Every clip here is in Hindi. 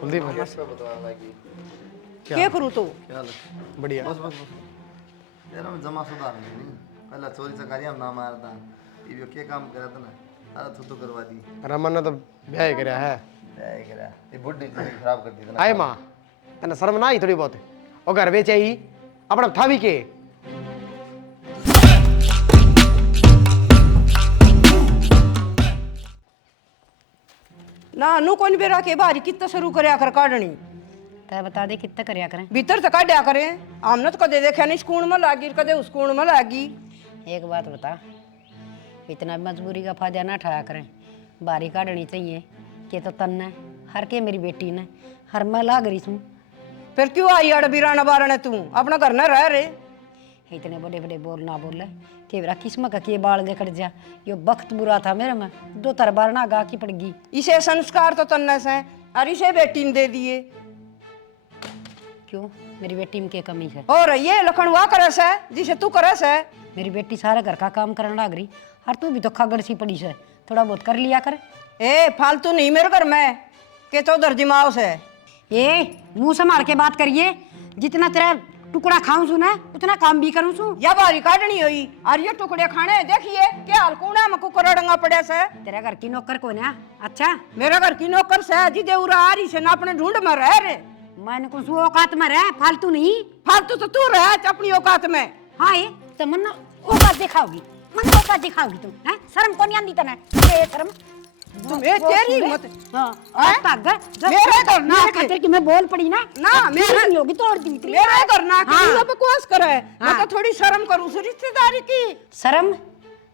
कुलदीप क्या करूँ तो क्या हाल है? बढ़िया। बस बस बस यार हम जमा सुधार नहीं पहला चोरी चकारी हम ना मारता ये क्या काम करा था ना सारा थू करवा दी रमन ने तो ब्याह ही कराया है। क्या ही करा ये बुढ़ी जिंदगी खराब कर दी था आए माँ तेने शर्म ना आई थोड़ी बहुत और घर बेचे ही अपना था भी के ना नु कोनी बेरा के बारी कितना शुरू करया कर काटनी तय बता दे कितना करया करें। भीतर से काटा करे हमने तो कदे देखा नहीं स्कूल में लागी कदे उस स्कूल में लागी। एक बात बता, इतना मजबूरी का फायदा ना उठाया करें। बारी काटनी चाहिए कि तो तन ने हर के मेरी बेटी ने हर मैं लाग रही हूँ। फिर क्यों आई अड़ बिराना बारने तू अपना घर न रह रे। इतने बड़े बड़े बोल ना बोले कि मेरा किस्म का के बाल लेकर जा, यो वक्त बुरा था मेरे में, दो तर बार ना गा की पड़गी। इसे संस्कार तो तन्ने से और इसे बेटी ने दे दिए। क्यों मेरी बेटी में क्या कमी है? और ये लखन हुआ करे से जिसे तू करे से। मेरी बेटी सारा घर का काम करने लग रही और तू भी तो खागड़ सी पड़ी से, थोड़ा बहुत कर लिया कर। ए फालतू नहीं मेरे घर में के तो उधर दिमाग से। ए मुंह संभाल के बात करिए, जितना तेरा टुकड़ा खाऊं सुना उतना काम भी करूं सु। या बारी काटनी हुई और ये टुकड़े खाने देखिए क्या हाल कोना में कुकर डंगा पड़े से। तेरा घर की नौकर कौन है? अच्छा मेरे घर की नौकर से जिदे उरा आ रही से ना अपने ढूंढ में रह रे। मैंने कुछ औकात में रह, फालतू नहीं। फालतू तो तू रह अपनी औकात में। हाँ ये तो मन औकात दिखाओगी, मन औकात दिखाओगी तुम हैं? शर्म कौन आंदी तने? ये शर्म तुम ये तेरी हिम्मत। हां हैं? मेरे घर ना खातिर कि मैं बोल पड़ी ना मेरे नहीं होगी तोड़ दी तेरी। मेरे घर ना के हाँ। ये बकवास करे। मैं हाँ। तो थोड़ी शर्म करूं से रिश्तेदारी की। शर्म?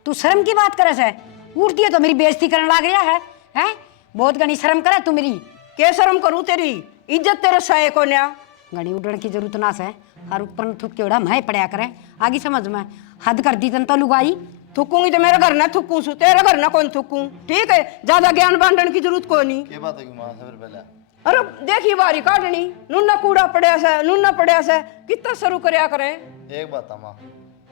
तू शर्म की बात करे से उड़ती है तो मेरी बेइज्जती करने लग रहा है हैं? बहुत घनी शर्म करे तू मेरी। के शर्म करूं तेरी इज्जत तेरे सहे को न्या। घनी उड़न की जरूरत ना से हर ऊपर थूक के उड़ा मैं पड़या करे आगे समझ में हद कर दी तन तो लुगाई। थूकूंगी तो मेरे घर ना थूकूं सु तेरे घर ना कौन थूकूं। ठीक है ज्यादा ज्ञान बांटने की जरूरत को नहीं। क्या बात होगी मां सबसे पहले अरे देखी बारी काटनी नुन्ना कूड़ा पड़या से नुन्ना पड़या से कितना शुरू करया करें। एक बात है मां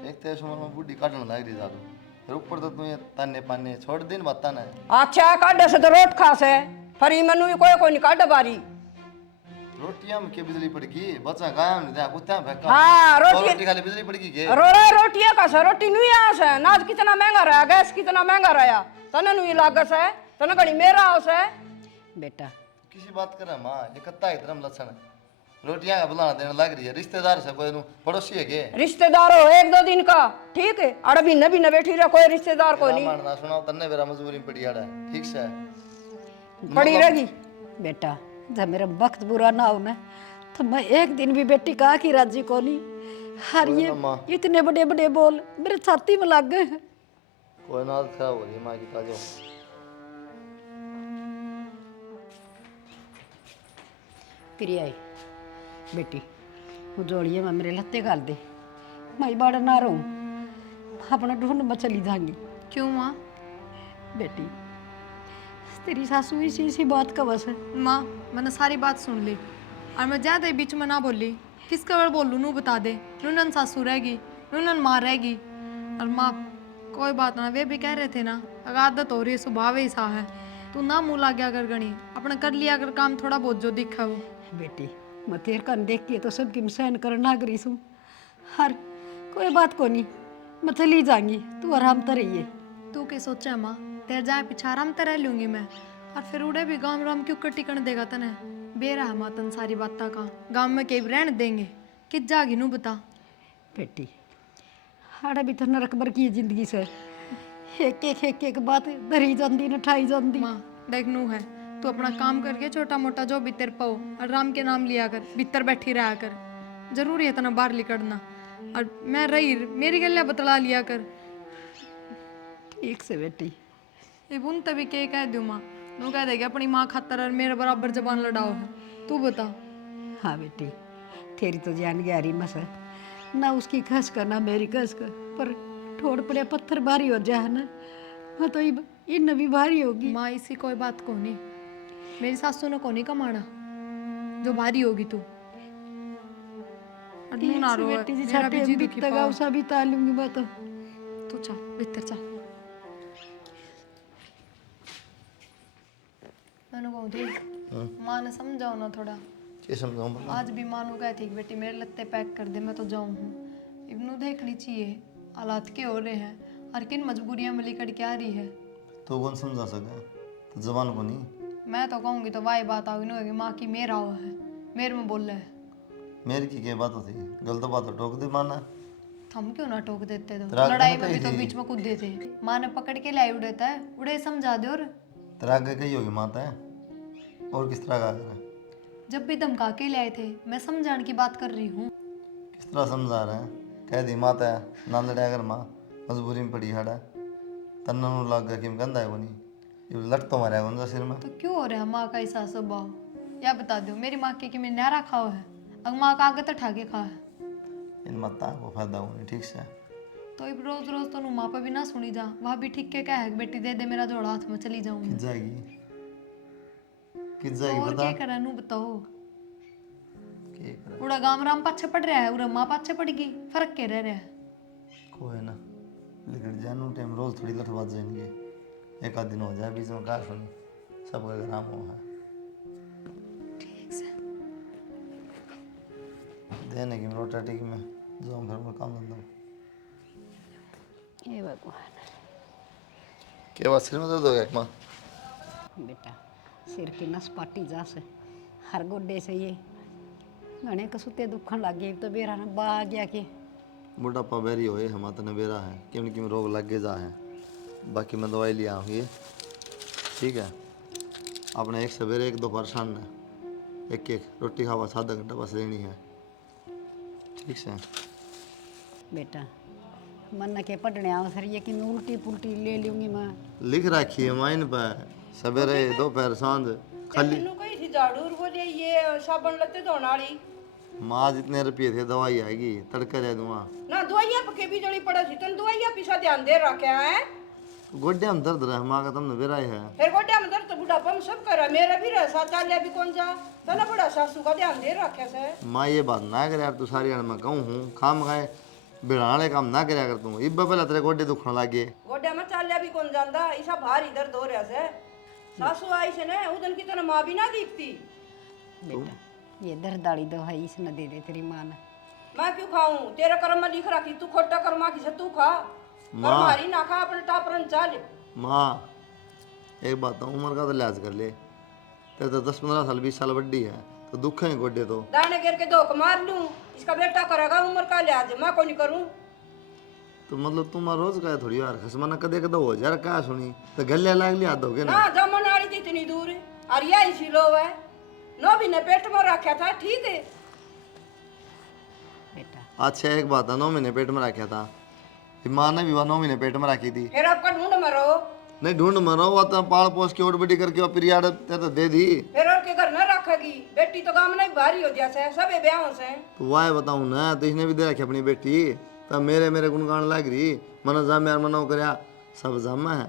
एक तेज उम्र में बुढ़ी काटने लग रही जादू फिर ऊपर तो तू ये ताने पाने छोड़ दिन बात ना अच्छा काटे से तो रोट खा से फरी मनु कोई नहीं काटे बारी। रोटियां में के बिजली पड़गी बच्चा गाया नहीं जा कुत्ता फेंका हाँ रोटी खाली बिजली पड़गी के रोड़ा रोटियां का से रोटी नहीं आ से नाज कितना महंगा रहा गैस कितना महंगा रहा तने नहीं लागत है तने घड़ी मेरा हाउस है। बेटा किसी बात करे मां ये कत्ता है धर्म लक्षण रोटियां का बुलाना देने लग रही है रिश्तेदार से कोई पड़ोसी है के रिश्तेदार हो एक दो दिन का ठीक है अड़ भी न बैठी रहा कोई रिश्तेदार को नहीं ना सुनाओ तन्ने मेरा मजबूरी में पड़ी आड़ा ठीक से पड़ी रहेगी। बेटा जब मेरा वक्त बुरा ना हो ना तो मैं एक दिन भी बेटी का की राजी को नहीं। हर कोई ये ना माँ। इतने बड़े बड़े बोल मेरे छाती में लग गए हैं। कोई ना खराब हो रही मां की ताजो फिर आई बेटी वो जोड़िए मैं मेरे लत्ते गाल दे मैं बड़ा ना रहूं अपना ढूंढ में चली जाऊंगी। क्यों माँ? बेटी तेरी सासू इसी बात का बस है। माँ मैंने सारी बात सुन ली और मैं ज़्यादा ही बीच में ना बोली। किस कबर बोलूँ नू बता दे नूनन सासू रहेगी नूनन माँ रहेगी। और माँ कोई बात ना वे भी कह रहे थे ना अगर आदत हो रही है स्वभाव ही सा है तू ना मुँह ला गया कर गणी अपना कर लिया अगर काम थोड़ा बहुत जो दिखा वो। बेटी मैं तेरे कन देखती है तो सबकी मैं सहन करना करी हूँ हर कोई बात को नहीं मैं चली जाऊंगी तू आराम तो रहिए। तू क्या सोचा माँ तेरे जाए पीछा आराम तो रह लूँगी मैं और फिर उड़े भी गाँव राम क्यों टिकन देगा तने बेरा है मातन सारी बात का गाँव में कई रहने देंगे किस जागी नू बता। बेटी हाड़ा भी तो नरक बर की जिंदगी से एक बात धरी जाती न ठाई जाती। माँ देख नू है तू अपना काम करके छोटा मोटा जो भी तेरे पाओ और राम के नाम लिया कर भीतर बैठी रहा कर जरूरी है तना बाहर निकलना और मैं रही मेरी गलियां बतला लिया कर। ठीक से बेटी ये बुन तभी के कह दूँ माँ नू कह देगी अपनी माँ खातर और मेरे बराबर जबान लड़ाओ है तू बता। हाँ बेटी तेरी तो जान गहरी मस है ना उसकी खस का ना मेरी खस का पर ठोड़ पड़े पत्थर भारी हो जाए ना हाँ तो इन भी भारी होगी। माँ इसी कोई बात को नहीं मेरी सासू ने को नहीं कमाना जो भारी होगी तू और नू ना रो बेटी जी मेरा भी जी दुखी तक पाओ। उसा भी तालूंगी मैं तो। तू चल भीतर चल। मैंने कहूँ थी माँ ने समझाओ ना थोड़ा। क्या समझाऊं बोला? आज भी माँ कही थी कि बेटी मेरे लत्ते पैक कर दे, मैं तो जाऊँ हूँ। इब्नू देखनी चाहिए हालात के हो रहे हैं और किन मजबूरियाँ में लेकर के आ रही है। तो कौन समझा सके, तो जबान को नहीं। मैं तो कहूँगी तो वाही बात आओगी ना कि माँ की मेरा हुआ है, मेरे में बोल रहा है। मेरे की क्या बात होती, गलत बात तो टोक दे माना। हम क्यों ना टोक देते तो तेरा लड़ाई आगे में भी तो कही थी। बीच में कूदे थे। माँ ने पकड़ के लाई उड़ेता है, उड़े समझा दे। और तेरा आगे कही होगी माता है, और किस तरह का आगे है? जब भी धमका के लाए थे, मैं समझाने की बात कर रही हूँ। किस तरह समझा रहे हैं? कह दी माता है ना लड़ाया कर माँ, मजबूरी में पड़ी हड़ा तन्ना नु लग गया कि गंदा है वो नहीं, ये लट तो मारा है सिर में। तो क्यों हो रहा है माँ का ऐसा स्वभाव? या बता दो, मेरी माँ के कि मैं नारा खाओ है, अगर माँ का आगे तो ठाके खा है। इन माता को फायदा होनी ठीक से। तो अब रोज रोज तो माँ पे भी ना सुनी जा, वह भी ठीक के क्या है बेटी दे दे मेरा जोड़ा हाथ में चली जाऊँ। किस जाएगी, किस जाएगी और बता। क्या करा नू बताओ। क्या करे? उड़ा गाम राम पाछे पड़ रहा है, उड़ा माँ पाछे पड़ गई, फर्क के रह रहा है। कोई ना, लेकिन जानू टाइम रोज थोड़ी लठ बात जाएंगे, एक आध दिन हो जाए बीच में, कहा सुनी सबका आराम हो है। ठीक से देने की रोटा टिकी में जाऊँ घर में काम धंधा। हे भगवान। क्या बात, सिर में दर्द हो गया माँ? बेटा सिर की नस पाटी जा से हर गोडे से ये घने कसुते दुखन लग गए तो बेरा ना बा आ गया कि बुढ़ापा बेरी होए हम ने बेरा है क्यों क्यों रोग लग के जा है। बाकी मैं दवाई लिया हूँ ये, ठीक है। आपने एक सवेरे एक दोपहर शाम ने एक एक रोटी खावा 7 घंटा बस लेनी है, ठीक से। बेटा मन के पढ़ने अवसर ये कि मैं उल्टी पुल्टी ले लूंगी मैं। लिख रखी है माइन पर सवेरे दोपहर सांझ खाली। तेनू कही थी झाड़ू और बोले ये साबुन लत्ते धोने वाली। माँ जितने रुपये थे दवाई आएगी तड़के दे दूँगा ना दवाइयाँ पके भी जड़ी पड़ा थी, तन दवाइयाँ पीछा ध्यान दे रखा है। गोड्या में दर्द रहा माँ का तुमने बेरा है। फिर गोड्या में दर्द तो बुढ़ापा में सब करा, मेरा भी रहा साथ चालिया भी कौन जा, तना बड़ा सासू का ध्यान दे रखा से। माँ ये बात ना करे यार, तू सारी अड़ मैं कहूँ हूँ खाम खाए बिड़ाने काम ना करया कर तू। इब पहले तेरे गोड्डे दुखने लग गए। गोड्या में चालिया भी कौन जानता, ऐसा भारी दर्द हो रहा से। सासू आई से ना उदन की तरह माँ भी ना दिखती। बेटा ये दर्दाड़ी दवाई इस न दे दे तेरी माँ ने। मैं क्यों खाऊं, तेरे कर्म में लिख रखी, तू खोटा कर्मा की से तू खा, पर मारी ना खा, अपने टापरन चाल। माँ एक बात तो उम्र का तो लिहाज कर ले, तेरे तो 10-15 साल 20 साल बड्डी है तो दुख है गोड्डे तो। दाने गिर के धोख मार लूं, इसका बेटा करेगा उम्र का लिहाज, मैं को नहीं करूं। तो मतलब तुम रोज का थोड़ी यार खसमाना कदे कदे हो यार क्या सुनी तो गले लाग लिया दोगे ना। ना जमन वाली थी इतनी दूर, और यह इसी लो है, नो भी ने पेट में रखा था, ठीक है। बेटा अच्छा एक बात है, 9 महीने पेट में रखा था, माँ ने भी 9 महीने पेट में रखी थी। फिर आपका ढूंढ मरो, नहीं ढूंढ मरो, वो तो पाल पोस के ओट बड़ी करके और पीरियड तो दे दी। फिर और के घर न रखेगी, बेटी तो गांव में भारी हो जैसे सबे ब्याह से। तो वाह बताऊं ना, तो इसने भी दे रखी अपनी बेटी, तो मेरे गुणगान लग रही मनो जाम यार मनो करया सब जामा है,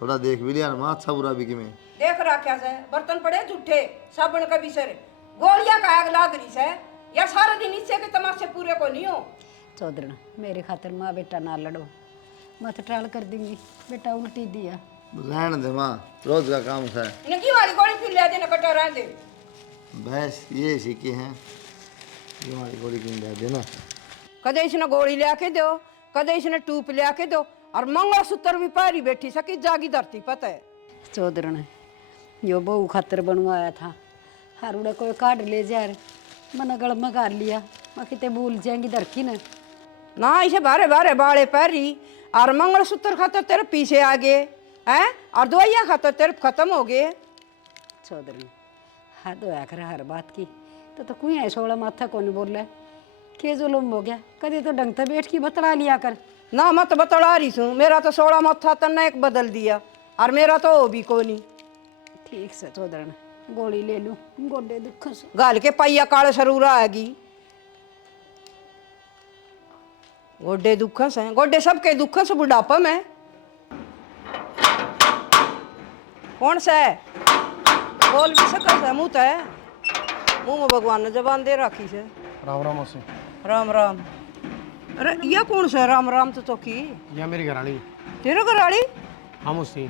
थोड़ा देख भी लिया माँ अच्छा बुरा भी कि मैं देख रखा से, बर्तन पड़े झूठे, साबुन का बिसर, गोलियां का आग लाग रही से, या सारा दिन इससे के तमाशे पूरे को नहीं हो। चौधरी मेरे खातिर माँ बेटा ना लड़ो, मत टाल कर दूंगी। बेटा उल्टी दिया रहने दे माँ, रोज का काम है। निकी वाली गोली फिर ले देना, कटा रहने दे। भैंस ये सीखे हैं, ये हमारी गोली किन दे देना। कदे इसने गोली ले आके दो, कदे इसने टूप ले आके दो, और मंगलसूत्र भी पारी बैठी सकी जागी धरती पता है। चौधरी ने यो बहू खातर बनवाया था, हर उड़ा कोई काट ले जा रे, मन गल में कर लिया, मैं कितने भूल जाएंगी धरकी ने। ना इसे बारे बारे बाले पैरी, और मंगलसूत्र खातर तेरे पीछे आ गए हैं, और दवाइयाँ खातर तेरे खत्म हो गए। चौधरी हाथ होया कर हर बात की, तो कोई ऐसा वाला माथा कौन बोल रहा के जुलम हो गया, कभी तो ढंग से बैठ की बतला लिया कर। ना मत बतला रही हूँ, मेरा तो 16 मत्था तन्ने एक बदल दिया, और मेरा तो वो भी कोनी। ठीक से चौधरी ने गोली ले लूँ गोडे दुख से। गाल के पाइया काले सरूरा आएगी, गोडे दुख से, गोडे सबके दुख से बुढ़ापा में। कौन सा है बोल भी सका से, मुँह है मुँह में भगवान ने जबान दे रखी से। राम राम मौसी। राम राम। अरे ये कौन सा राम राम तो की यह मेरी घराड़ी। तेरे घराड़ी? हाँ मौसी,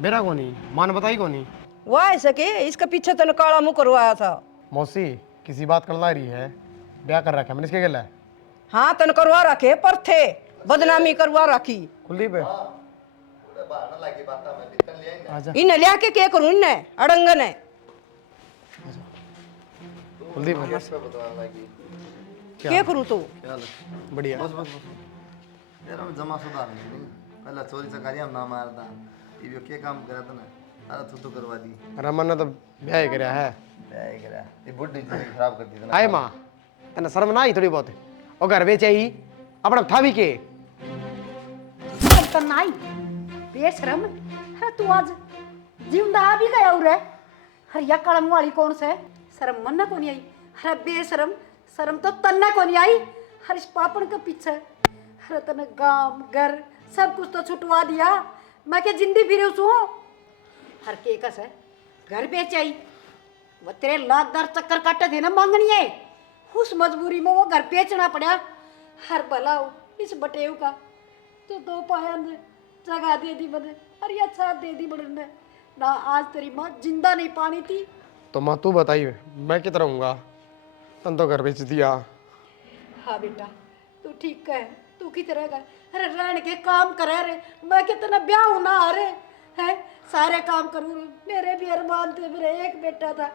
बेरा को नहीं मान बताई को नहीं। वो ऐसे के इसके पीछे तने काला मुंह करवाया था। मौसी किसी बात करना रही है, ब्याह कर रखा है मैंने, इसके गला है। हाँ तन करवा रखे पर थे, बदनामी करवा रखी। कुलदीप है, बहाना लागी बात मैं भीतर ले आई ना। आजा। इन्हें लिया के क्या करूं, इन्हें अड़ंगन है। कुलदीप है, पे बताने लगी क्या करूं तू? क्या हाल है? बढ़िया। बस बस बस यार हम जमा सुधार नहीं पहला चोरी चकारी हम ना मारता ये के काम करा था ना अरे तू तो करवा दी रमन ने तो ब्याह ही कराया है। क्या ही करा ये बुढ़ी जिंदगी खराब कर दी था ना आए माँ तेना शर्म ना आई थोड़ी बहुत, और घर बेचे ही अपना था भी के। तो नहीं बेशरम, अरे तू आज जिंदा आ भी गया उरे। अरे या कलम वाली कौन से शर्म मन ना कोनी आई। अरे बेशरम, शर्म तो तन्ना कोनी आई। हर इस पापड़ के पीछे अरे तने गांव घर सब कुछ तो छुटवा दिया, मैं क्या जिंदी फिरे उसू। हर के कस है घर बेच आई, वो तेरे लाखदार चक्कर काटे थे ना मांगनी है, उस मजबूरी में वो घर बेचना पड़ा। हर भला हो इस बटेव का तो दो पाया ने जगह दे दी बने, अरे अच्छा दे दी बड़े ने ना। आज तेरी माँ जिंदा नहीं पानी थी। तो माँ तू बताई मैं कितना रहूँगा, तन तो घर बेच दिया। हाँ बेटा तू ठीक है, तू की तरह का अरे रहने के काम करे रे, मैं कितना ब्याह होना आ रे है, सारे काम करूँ। मेरे भी अरमान थे, मेरे एक बेटा था,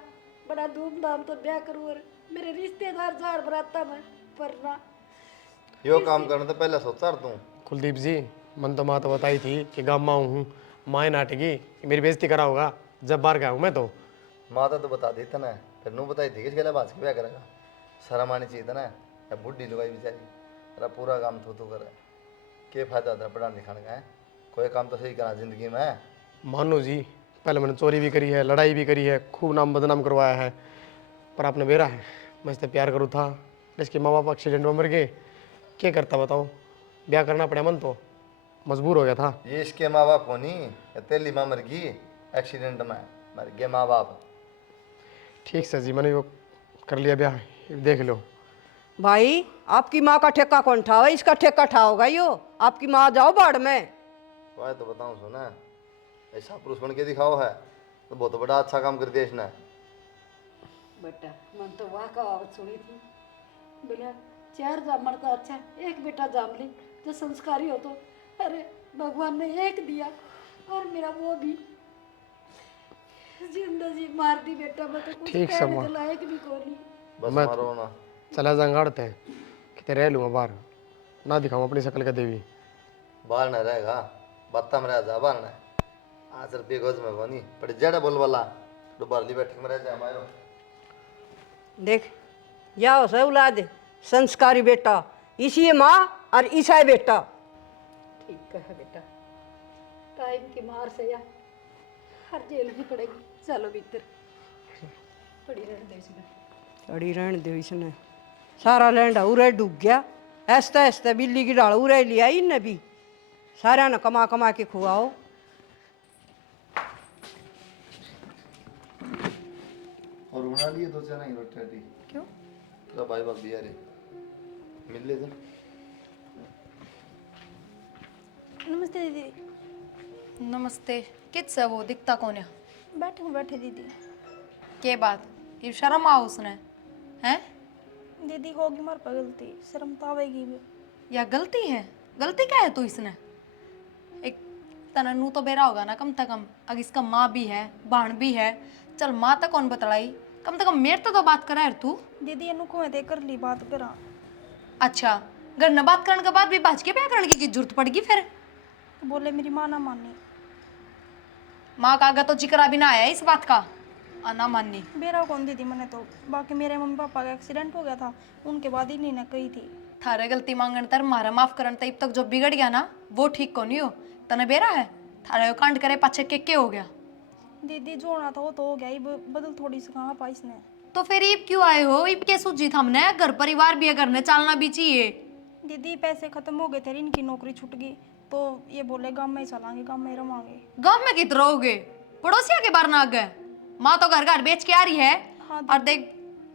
बड़ा धूमधाम तो ब्याह करूँ। मेरे रिश्तेदार जार बराता में पर ना यो काम करने तो पहले सोचा तू कुलदीप जी मन तो माँ तो बताई थी कि गाँव में हूँ, माँ नाटेगी कि मेरी बेइज्जती करा होगा जब बाहर गया हूँ मैं। तो माता तो बता दी था ना, फिर नू बताई थी किसके लिए बात क्या करेगा, शर्म आनी चाहिए था ना। या बुढ़ी लुगाई बेचारी तेरा पूरा काम थू करे, क्या फायदा था पढ़ाने लिखाने का है, कोई काम तो सही करा जिंदगी में। मानो जी पहले मैंने चोरी भी करी है, लड़ाई भी करी है, खूब नाम बदनाम करवाया है, पर आपने बेरा है मैं इससे प्यार करूँ था। इसके माँ बाप एक्सीडेंट में मर गए, क्या करता बताओ, ब्याह करना पड़ा, मन तो मजबूर हो गया था। ये इसके माँ बाप को नहीं, ये तेली माँ मर गई एक्सीडेंट में, मर गए माँ बाप। ठीक से जी मैंने वो कर लिया ब्याह, देख लो। भाई आपकी माँ का ठेका कौन ठा, इसका ठेका ठा होगा यो। आपकी माँ जाओ बाढ़ में। तो तो बताऊँ सुना, ऐसा पुरुष बन के दिखाओ है तो बहुत बड़ा अच्छा काम कर दिया इसने। बेटा मन तो वाह का आवाज सुनी थी, बोला चार जामण का अच्छा एक बेटा जाम ली जो संस्कारी हो। तो अरे भगवान ने एक दिया और मेरा वो भी जिंदगी मार दी बेटा। मैं तो कुछ ठीक कहने समझ। के लायक भी कोनी। बस मैं मारो ना, चला जांगाड़ते हैं कि रह लूँगा बाहर, ना दिखाऊँ अपनी शक्ल का देवी। बाहर न रहेगा बत्ता में रह जा, बाहर न आज रुपये गोज में कोनी पर जड़ा बोल वाला तो बारली बैठक में रह जा हमारो। देख जाओ से औलाद संस्कारी बेटा, इसी है माँ और ईसा है बेटा। ठीक है बेटा, टाइम की मार से या हर जेल भी पड़ेगी। चलो भीतर पड़ी रहने दे इसमें। चढ़ी रहने दो इसने, सारा लैंड उरे डूब गया। ऐसा ऐसा बिल्ली की डाल उरे लिया इनने भी, सारा ने कमा कमा के खुआओ। और बना लिए दो चार नहीं रोटी रोटी क्यों? तो भाई बाप भी यार मिल ले जा। नमस्ते दीदी। नमस्ते। किस है वो, दिखता कौन है? बैठे हूँ बैठे दीदी। के बात ये शर्म आ उसने हैं? दीदी होगी मार पर गलती, शर्म तो आवेगी भी। या गलती है? गलती क्या है तो इसने? एक तननु तो बेरा होगा ना कम से कम, अगर इसका माँ भी है बहन भी है, चल माँ तक कौन बतलाई, कम से कम मेरे तो बात करा है तू। दीदी अनु को मैं कर ली बात करा। अच्छा घर न बात करने के बाद भी बाज के ब्याह करने की जरूरत पड़गी फिर? बोले मेरी माँ ना मानी। माँ का आगे तो जिक्र अभी ना आया इस बात का, ना माननी। बेरा कौन दीदी मैंने तो, बाकी मेरे मम्मी पापा का एक्सीडेंट हो गया था उनके बाद ही नहीं ना कही थी। थारे गलती मांगन तर मारा माफ करन तब तक जो बिगड़ गया ना वो ठीक को नहीं हो। तने बेरा है थारे कांड करे पाछे के हो गया। दीदी जो होना था वो तो हो गया, ये बदल थोड़ी सी कहाँ पाई इसने। तो फिर ईब क्यों आए हो? ईब के सूझी हमने, घर परिवार भी है, घर ने चलना भी चाहिए। दीदी पैसे खत्म हो गए थे, इनकी नौकरी छूट गई तो ये बोले गाँव में ही चलाएंगे, गाँव में ही रवांगे। गांव में कित रहोगे? पड़ोसिया के बार ना गए। माँ तो घर घर बेच के आ रही है। हाँ और देख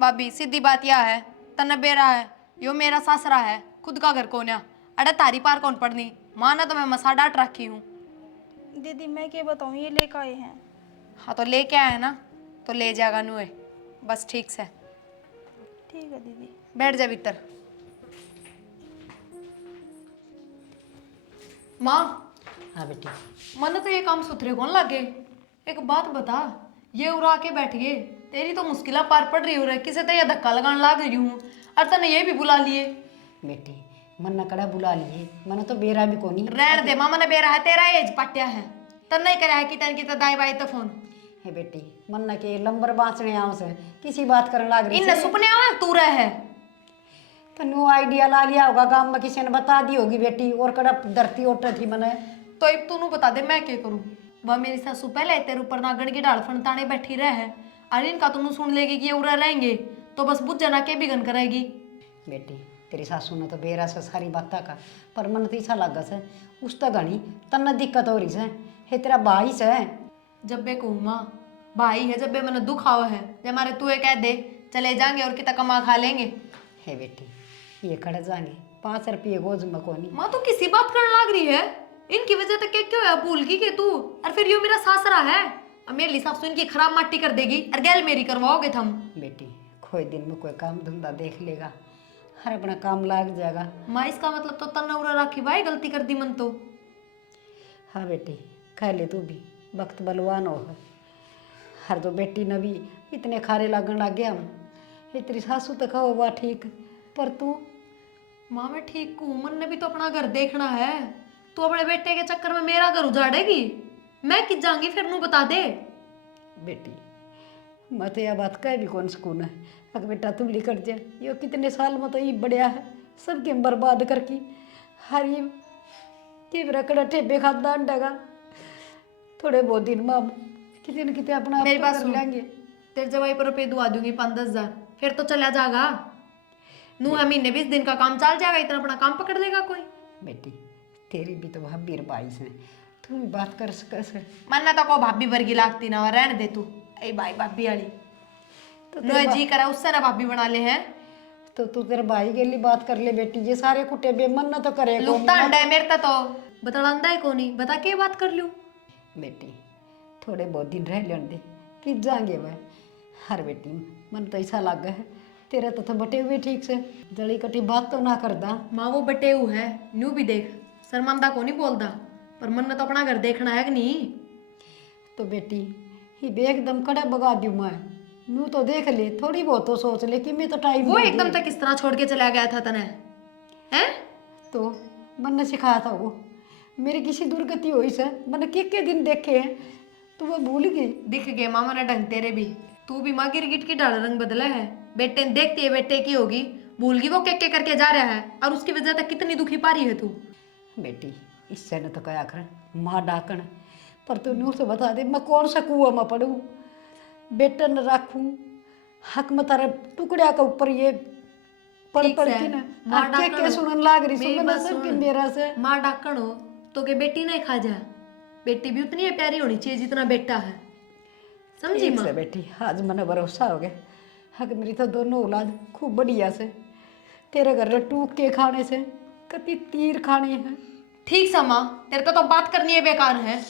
भाभी सीधी बात यह है, तने बेरा है, यो मेरा सासरा है, खुद का घर कौन है, अरे तारी पार कौन पड़नी। माँ ने तो मैं मसा डांट रखी हूँ। दीदी मैं क्या बताऊँ, ये लेकर आए हैं। हाँ तो लेके आया ना तो ले जाएगा नुए, बस ठीक से। ठीक है दीदी। बैठ जा भीतर। माँ हाँ बेटी। मन तो ये काम सुथरे कौन लागे। एक बात बता, ये उड़ा के बैठ गए, तेरी तो मुश्किल पार पड़ रही हो रहा है, किसे तो ये धक्का लगाने लाग रही हूँ और तने ये भी बुला लिए। बेटी मन न कड़ा बुला लिए, मन तो बेरा भी कोनी। रहन दे मामा ने बेरा है, तेरा एज पट्या है, तन नहीं करा है कि तन की तो दाई बाई तो फोन हे बेटी मन न के लंबर बाँचने आव से किसी बात करने लाग रही इन सुपने आवा तू रह है। तनु आइडिया ला लिया होगा, गांव में किसी ने बता दी होगी बेटी, और कड़ा धरती ओट थी मने। तो अब तू बता दे मैं क्या करूँ। वह मेरी सासू पहले तेरे ऊपर नागण की डाल फनताने बैठी रह है, अरे इनका तुम सुन लेगी कि ये उड़ा रहेंगे तो बस बुझ जाना के बिगन करेगी। बेटी तेरी सासू ने तो बेरा से सारी बात का, पर मन तो ऐसा लगा से उस तो घनी तन्ना दिक्कत हो रही से, हे तेरा भाई से। जब बे कहूँ माँ भाई है, जब बे मैंने दुख आओ है, जब हमारे तू कह दे चले जाएंगे और कितना कमा खा लेंगे। हे बेटी ये खड़े जाएंगे 5 रुपये गोज में कोनी। माँ तो किसी बात करने लग रही है, इनकी वजह तक क्यों है भूल गई कि तू, और फिर यो मेरा सासरा है, अब मेरे हिसाब से इनकी खराब माटी कर देगी और गैल मेरी करवाओगे थम। बेटी कोई दिन में कोई काम धंधा देख लेगा, हर अपना काम लाग जाएगा। माँ इसका मतलब तो तन्ना उड़ा राखी भाई गलती कर दी मन तो। हाँ बेटी कह ले तू भी, वक्त बलवान हो हर दो बेटी ने भी इतने खारे लागन लग गया हम, ये तेरी सासू तो कहो वाह ठीक, पर तू। माँ मैं ठीक हूँ, मन ने भी तो अपना घर देखना है, तू अपने बेटे के चक्कर में मेरा घर उजाड़ेगी, मैं किस जाऊंगी फिर नू बता दे। बेटी मैं तो यह बात कह भी कौन सुकून है, अगर बेटा तुम लिखट जा, ये कितने साल में तो ये बढ़िया है, सबके बर्बाद करके हर ये कि रकड़ा ठेबे खाता अंडागा, थोड़े बहुत दिन में हम किसी न किसी अपना मेरी बात कर सुन, लेंगे। तेरे जवाई पर रुपये दुआ दूंगी 5-10 हजार, फिर तो चला जाएगा नू, है महीने 20 दिन का काम चल जाएगा, इतना अपना काम पकड़ लेगा कोई। बेटी तेरी भी तो भाभी भाई से, तू भी बात कर सके। मन तो को भाभी वर्गी लागती ना, रहने दे तू ए भाई भाभी वाली, तो नो जी करा उससे ना भाभी बना ले हैं। तो तू तेरे भाई के लिए बात कर ले बेटी, ये सारे कुटे बेमन ना तो करे लुकता अंडा है मेरे तो बतलांदा है कोनी, बता के बात कर लूं। बेटी थोड़े बहुत दिन रह लेने दे, कि जाएंगे वह हर बेटी मन तो ऐसा लग है तेरा तो बटे हुए ठीक से, जड़ी कटी बात तो ना करदा। माँ वो बटेऊ है, न्यू भी देख शर्मांदा को नहीं बोलता, पर मन ने तो अपना घर देखना है कि नहीं। तो बेटी ही बे एकदम कड़ा बगा दूँ मैं, नू तो देख ले, थोड़ी बहुत तो सोच ले कि मैं तो टाइम वो एकदम तक किस तरह छोड़ के चला गया था तने हैं। तो मन ने सिखाया था वो, मेरी किसी दुर्गति हुई से मैंने के दिन देखे हैं, तो वो भूल गई। दिख गए मामा ने ढंग तेरे भी, तू भी माँ गिरगिट की डाल रंग बदला है, बेटे ने देखती है बेटे की होगी, भूल गई वो के करके जा रहा है, और उसकी वजह तक कितनी दुखी पा रही है तू। बेटी इससे न तो कया कर माँ डाकण, पर तू नूर से बता दे मैं कौन सा कुआ में पड़ूँ, बेटा न रखूँ, हक में तारे टुकड़िया के ऊपर ये पड़ ठीक पड़ से, के ना माँ के डाकण सुनन लाग रही, मेरी सुनन बात सब के सुन। मेरा से। माँ डाकण हो तो के बेटी नहीं खा जा, बेटी भी उतनी है प्यारी होनी चाहिए जितना बेटा है, समझी ठीक माँ। से बेटी आज मैंने भरोसा हो गया, हक मेरी तो दोनों औलाद खूब बढ़िया से, तेरे घर टूक के खाने से कति तीर खाने हैं। ठीक सा माँ, तेरे को तो बात करनी है बेकार है।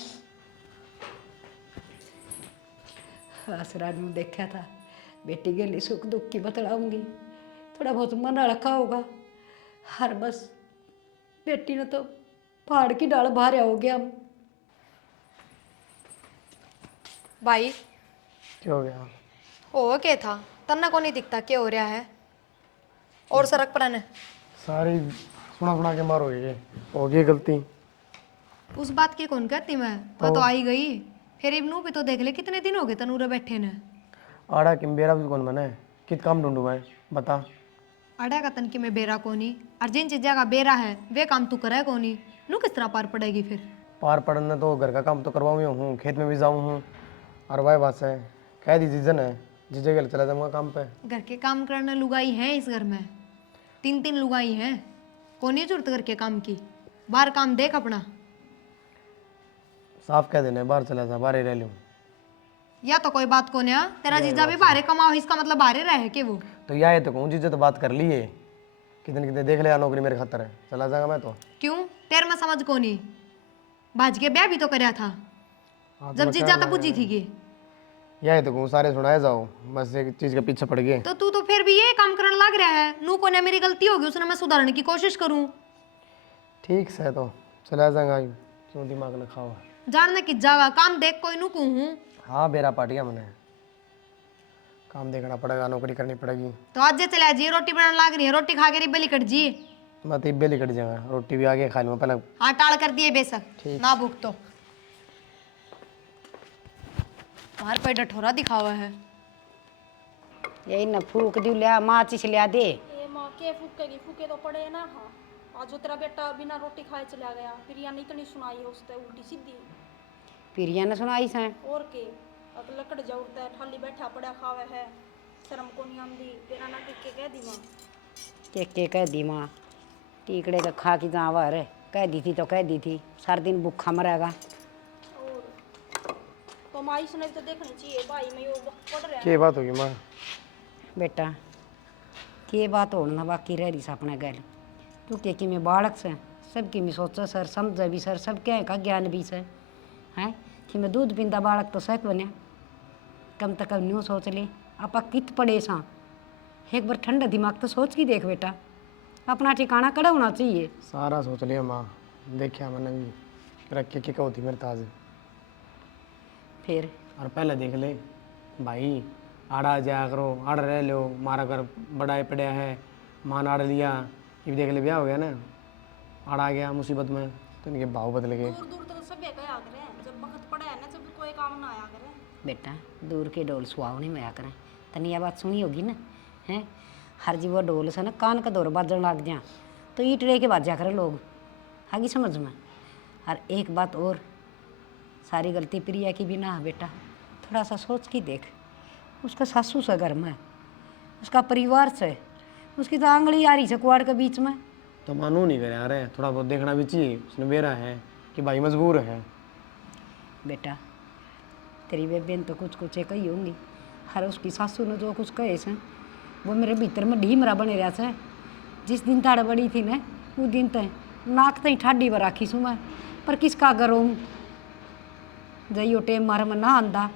आसरा ने देखा था बेटी के लिए सुख दुख की बतलाऊंगी, थोड़ा बहुत मन रखा होगा, हर बस बेटी ने तो पहाड़ की डाल भार हो गया। भाई क्या हो गया? हो क्या था तन्ना को नहीं दिखता क्या हो रहा है, और सड़क पर आने सारी सुना सुना के मारो, ये हो गई गलती। उस बात की कौन कहती मैं, तो आई गई, फिर इब्नू भी तो देख ले कितने दिन हो गए तनूरे बैठे ने। आड़ा कि बेरा भी कौन बने, कित काम ढूंढूं मैं बता। अड़ा का तन की मैं बेरा कोनी, और जिन चीज़ों का बेरा है वे काम तू करे कोनी, नू किस तरह पार पड़ेगी फिर। पार पड़ने तो घर का काम तो करवाऊँ ही हूँ, खेत में भी जाऊँ हूँ, और वह बात है कह दी सीजन है जिस जगह चला जाऊँगा काम पे। घर के काम करने लुगाई हैं इस घर में, 3-3 लुगाई हैं, कोनी जरूरत घर के काम की, बाहर काम देख अपना। साफ कह देने बाहर चला जा, बाहर ही रह लूँ। या तो कोई बात को नहीं, तेरा जीजा भी बाहर कमाओ, इसका मतलब बाहर रहे के वो। तो यह तो कहूँ जीजे तो बात कर ली है, कितने कितने देख ले नौकरी मेरे खातर है, चला जाएगा मैं तो। क्यों तेरे में समझ को नहीं, भाज के ब्याह भी तो करया था हाँ, तो जब मैं जीजा कर तो बुझी थी कि यही तो कहूँ, सारे सुनाए जाओ, बस एक चीज के पीछे पड़ गए। तो तू तो फिर भी ये काम करने लग रहा है। नू को ने मेरी गलती होगी, उसने मैं सुधारने की कोशिश करूं। ठीक से तो चला जाऊंगा, क्यों दिमाग न खाओ। जानने की जगह काम देख कोई नू कहूँ। हाँ बेरा पाट गया मैंने, काम देखना पड़ेगा, नौकरी करनी पड़ेगी। तो आज जे चला जी, रोटी बनाने लग रही है, रोटी खा के रिबली कट जी। मैं तो इब्बे लिकट जाऊंगा, रोटी भी आगे खा लूँगा पहले। हाँ टाल कर दिए बेशक, ना भूख तो तुम्हारे पे डठोरा दिखा हुआ है। यही न फूक दियो, लिया माचिस लिया दे। ये माँ के फूकेगी, फूके तो पड़े ना। हाँ आज जो तेरा बेटा बिना रोटी खाए चला गया, फिर यहाँ इतनी सुनाई है उसने उल्टी सीधी। पिरिया ने सुनाई से और के अब लकड़ जरूरत है, ठाली बैठा पड़ा खावे है, शर्म को नहीं आंदी। तेरा ना टिक के कह दी माँ। के कह दी माँ, टीकड़े का खा की जावा रे, कह दी थी तो कह दी थी, सारा दिन भूखा मरेगा। और तो माँ इसने भी तो देखनी चाहिए भाई में वो पड़ रहा है। क्या बात होगी माँ? बेटा के बात होना बाकी रह रही से अपने गल, तू के कि मैं बालक से सबकी मैं सोचा सर, समझ भी सर, सब क्या का ज्ञान भी से हैं कि मैं दूध पींदा बालक तो सक बने, कम तक न्यू सोच ले आपा कित पड़े सा। एक बार ठंडा दिमाग तो सोच की देख बेटा, अपना ठिकाना कड़ा होना चाहिए। सारा सोच लिया माँ, देखा मैंने भी, रख के होती मेरे ताज। फिर और पहले देख ले भाई, आड़ा जाया करो, आड़ रह लो, मारा घर बड़ा पड़ा है, मान आड़ लिया, ये देख ले ब्याह हो गया ना, आड़ आ गया मुसीबत में तो इनके भाव बदल गए। दूर दूर तक सब कहा करे, जब वक्त पड़ा है ना जब कोई काम ना आया करे। बेटा दूर के डोल सुहाव नहीं होया करें, तनी यह बात सुनी होगी ना हैं, हर जी वो डोल से ना कान का दौर बाजन लग जा तो ईट ले के बाजा करें लोग, आगे समझ में। और एक बात और, सारी गलती प्रिया की भी ना है बेटा, थोड़ा सा सोच के देख, उसका सासू से घर में, उसका परिवार से, उसकी तो आंगली आ रही से कुआड़ के बीच में। तो मानू नहीं करे, अरे थोड़ा बहुत देखना भी चाहिए, उसने मेरा है कि भाई मजबूर है। बेटा तेरी बेबेन तो कुछ कुछ कही होंगी, हर उसकी सासू ने जो कुछ कहे से वो मेरे भीतर में ढीमरा बने रहा से। जिस दिन ताड़ बड़ी थी ना उस दिन तय नाक तई ठाडी पर राखी सू मैं, पर किसका करूँ जइयो टेम मारे में ना आंदा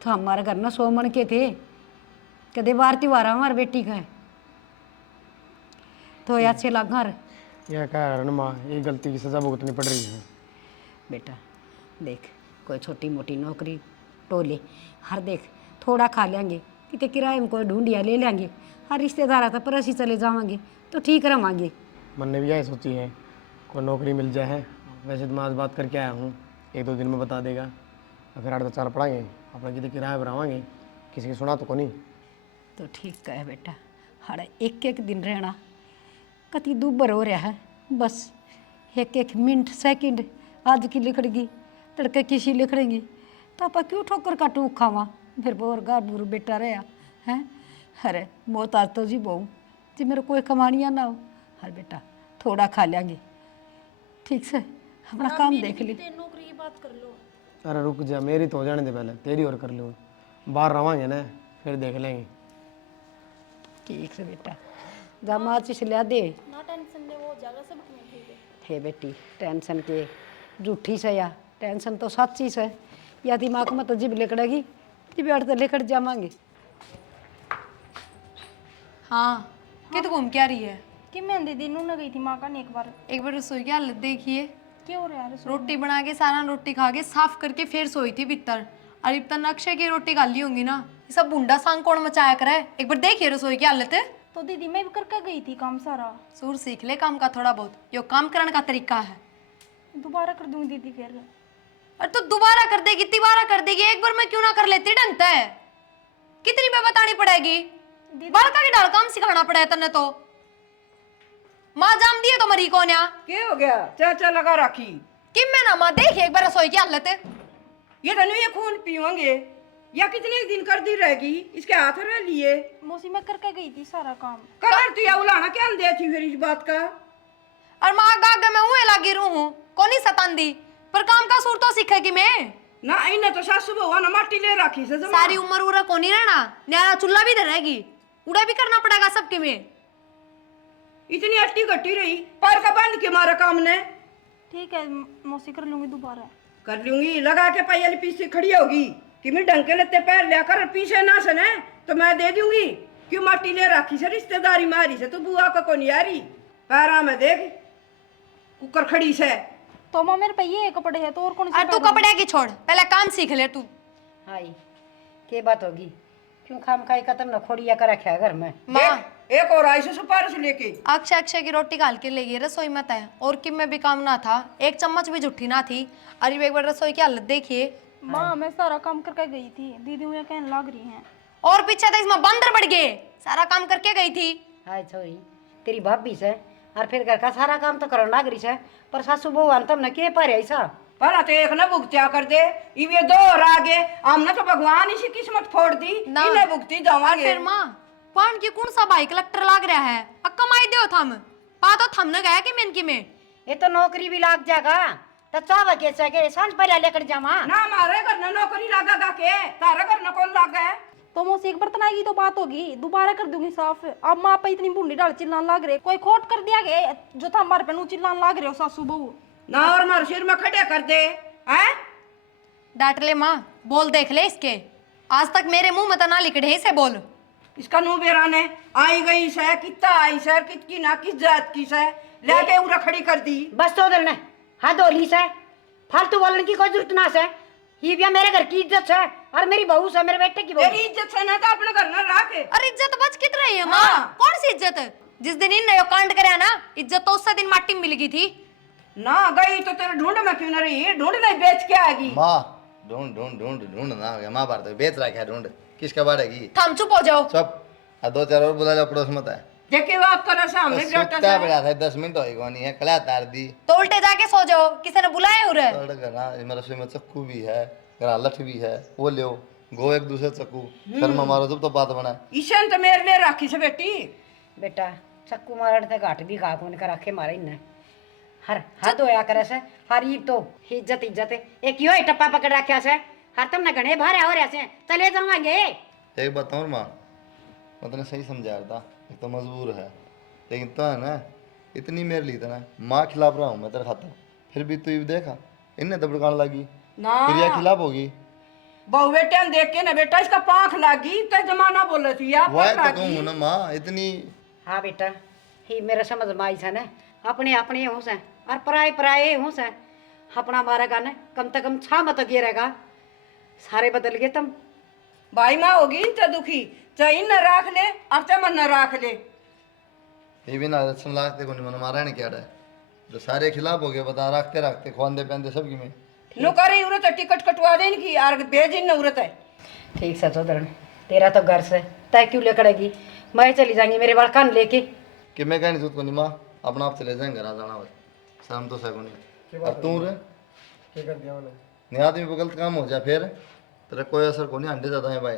तो हमारे घर ना 100 मन के थे, कदे बार त्योहार हमारे बेटी का है तो अच्छे लगा। यह क्या है माँ, ये गलती की सज़ा भुगतनी पड़ रही है। बेटा देख कोई छोटी मोटी नौकरी टोले, हर देख थोड़ा खा लेंगे, कितने किराए में कोई ढूंढिया ले लेंगे, हर रिश्तेदार आता पर ऐसे चले जाएंगे तो ठीक रवांगे। मन ने भी यही सोची है, कोई नौकरी मिल जाए है। वैसे तो मैं आज बात करके आया हूँ, 1-2 दिन में बता देगा, और फिर 8 साल पढ़ाएंगे, अपना कितने किराए बढ़ावाएंगे, किसी की सुना तो को नहीं। तो ठीक है बेटा, हर एक एक दिन रहना कति दुबर हो रहा है, बस एक एक मिनट सेकंड आज की लिखड़गी तड़के किसी लिखड़ेंगी तो आप क्यों ठोकर का टूक खावा, फिर बोर गार बूर बेटा रहा हैं। अरे मौत आज तो जी बहू जी मेरे कोई कमानिया ना हो, हर बेटा थोड़ा खा लेंगे, ठीक से अपना काम देख ले। नौकरी की बात कर लो। अरे रुक जा, मेरी तो हो जाने दे पहले, तेरी और कर लो, बाहर रवांगे ना फिर देख लेंगे। ठीक से बेटा जा माचिस लिया दे। ना टेंशन ले, वो जाएगा सब ठीक है। हे बेटी टेंशन के झूठी से या टेंशन तो सच्ची से, या दिमाग में तो जिब लिकड़ेगी जिब तो लिकड़ जावांगे। हाँ कि तो घूम के आ रही है। कि मैं दीदी नू न गई थी माँ का एक बार। एक बार रसोई की हालत देखिए, क्या हो रहा है रसोई? रोटी बना के सारा रोटी खा के साफ करके फिर सोई थी भीतर, और इतना अक्षय की रोटी खाली होंगी ना, ये सब बुंडा सांग कौन मचाया करे। एक बार देखिए रसोई की हालत है। तो दीदी मैं भी करके गई थी काम सारा। सूर सीख ले काम का थोड़ा बहुत, यो काम करने का तरीका है। दोबारा कर दूंगी दीदी फिर। और तो दोबारा कर देगी, तिबारा कर देगी, एक बार मैं क्यों ना कर लेती, ढंगता है। कितनी बार बतानी पड़ेगी, बालका की डाल काम सिखाना पड़ा है तन्ने तो। माँ जाम दिए तो मरी कौन या? क्या हो गया? चाचा लगा राखी कि मैं ना माँ देखिए एक बार रसोई की हालत है। ये धनु ये खून पीवांगे या कितने दिन कर दी रहेगी, इसके हाथ में लिए मौसी मैं करके गई थी सारा काम। कर तू या उलाना क्या दे थी फिर इस बात का। और माँ गाग में हुए लागी रू हूँ, कोनी सतांदी, पर काम का सूर तो सीखेगी मैं ना। इन्हें तो सासू बहू ना माटी ले राखी से जमा। सारी उम्र उरा कोनी रहना, न्यारा चूल्हा भी दे रहेगी, उड़ा भी करना पड़ेगा सबके में। इतनी अट्टी कट्टी रही पर का बंद के मारा काम ने। ठीक है मौसी कर लूंगी दोबारा। कर लूंगी लगा के पायल पीछे खड़ी होगी। कि मैं ढंग के लेते पैर लेकर पीछे ना सने तो मैं दे दूंगी। क्यों माटी ले रखी से रिश्तेदारी मारी से तू बुआ का कोनी आ रही पैरा में देख कुकर खड़ी से। तो माँ मेरे पे ये कपड़े है तो और कौन और तू कपड़े की छोड़, पहले काम सीख ले तू। हाय के बात होगी क्यों खाम खाई खत्म न खोड़िया कर रखा है घर में। माँ एक और आई से सुपारी से लेके अक्षय अक्षय की रोटी घाल के ले गई रसोई मत है, और किम में भी काम ना था, एक चम्मच भी जुट्ठी ना थी। अरे एक बार रसोई की हालत देखिए। माँ मैं सारा काम करके गई थी, दीदी मुझे कहने लग रही हैं। और पीछे तो इसमें बंदर बढ़ गए, सारा काम करके गई थी। हाय छोरी तेरी भाभी से और फिर घर का सारा काम तो करना लाग रही है पर सासू बहू अंतम न के पर ऐसा पहला तो एक न भुगत्या कर दे ये दो और आगे हमने तो भगवान इसी किस्मत फोड़ दी ना। इन्हें भुगती जावांगे। फिर माँ पान की कौन सा भाई कलेक्टर लाग रहा है, अक्का माई दो थम पा तो थमने गया कि मेन की में ये तो नौकरी भी लाग जाएगा तो चावा के सके सांझ पहले लेकर जावा ना हमारे घर न नौकरी लगा के तारा घर न कौन लागा है। तो मौसी एक बर्तन आएगी तो बात होगी, दोबारा कर दूंगी साफ। अब माँ पे इतनी बूंदी डाल चिल्लाने लग रहे, कोई खोट कर दिया गया जो था हमारे पे नू चिल्लाने लग रहे हो सासू बहू। ना और मार सिर में खड़े कर दे हैं। डांट ले माँ, बोल देख ले इसके, आज तक मेरे मुंह में तो ना लिखड़े इसे बोल। इसका नू बेरा ने आई गई से कितना आई सर कितकी ना किस जात की से लेके उरा खड़ी कर दी। बस तो उधर ने हाँ धोली से फालतू बोलने की कोई जरूरत ना से ये भी मेरे घर की इज्जत है और मेरी बहू से मेरे बेटे की बहू। तेरी इज्जत से ना तो अपने घर में रख। अरे इज्जत बच कित रही है माँ? हाँ। कौन सी इज्जत? जिस दिन इन यो कांड करे ना, इज्जत तो उससे दिन माटी में मिल गई थी। ना गई तो तेरे ढूंढ में क्यों ना रही, ढूंढ नहीं बेच के आएगी। माँ ढूंढ ढूंढ ढूंढ ढूंढ ना हो गया माँ बार बेच रखा है ढूंढ किसका बाड़ेगी। थम चुप हो जाओ। सब दो चार और बुला लो पड़ोस मत है। जेके बात करे सामने बेटा सुत्ता पड़ा था 10 मिनट होएगा नहीं है कला तार दी तो उल्टे जाके सो जाओ, किसी ने बुलाया उरे। मेरा रसोई में चक्कू भी है लठ भी है वो ले गो एक दूसरे चक्कू शर्मा मारो जब तो बात बना। ईशन तो मेरे लिए राखी से बेटी बेटा चक्कू मारने से घाट भी घा कौन कर रखे मारे इन्हें हर हद होया करे से हर ई तो इज्जत इज्जत एक यो टप्पा पकड़ रखा से हर तुमने घने भारे हो रहे से चले जावांगे। एक बात और माँ मैं तने सही समझा रहा था, एक तो मजबूर है लेकिन तो है ना इतनी मेरे लिए था ना माँ खिलाफ रहा हूँ मैं तेरे खातर, फिर भी तू देखा इन्हें दबड़कान लगी ना प्रिया खिलाफ होगी। बहु बेटे ने देख के ना बेटा इसका पांख लागी तो जमाना बोले थी या वह पर तो लागी। कहूँ ना माँ इतनी। हाँ बेटा ही मेरा समझ में आई था ना अपने अपने हो से और पराए पराए हो से अपना मारेगा ना कम से कम 6 मत गिरेगा सारे बदल गए तुम। भाई माँ होगी इन दुखी चाहे इन न राख ले अब ते मन न राख ले। ये भी ना रचन लागते को नहीं मन मारा नहीं क्या है जो सारे खिलाफ हो गए बता रखते रखते खुआंदे पहनते सबकी में नौकरी उरत है टिकट कटवा देने की और बेजिन न उरत है। ठीक से सोदरण तेरा तो घर से तय क्यों लेकड़ेगी मैं चली जाएंगी मेरे बाल कान लेके कि मैं कहनी सूत को नहीं माँ अपना आप चले जाएंगे घर आ जाना बस शाम तो सको नहीं और तू रे क्या कर दिया मैंने? नहीं आदमी को गलत काम हो जाए फिर तेरा कोई असर को नहीं अंडे जाता है भाई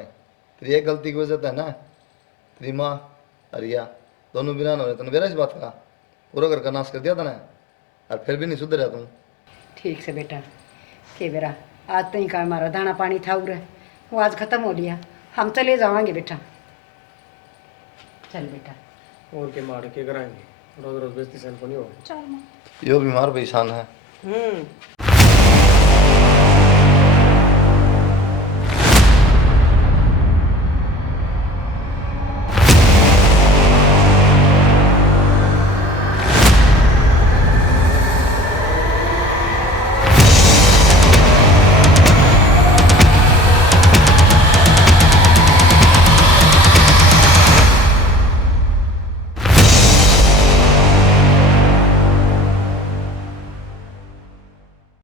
तेरी एक गलती की वजह से है ना तेरी माँ अरिया दोनों बिना हो रहे तूने मेरा इस बात का पूरा घर का नाश कर दिया था ना और फिर भी नहीं सुधरा तुम। ठीक से बेटा के बेरा आज तो ही का हमारा दाना पानी था उरे वो आज खत्म हो लिया हम चले जावांगे बेटा चल बेटा और के मार के कराएंगे रोज रोज बेइज्जती सहन को नहीं होगा। चल माँ। यो बीमार परेशान है।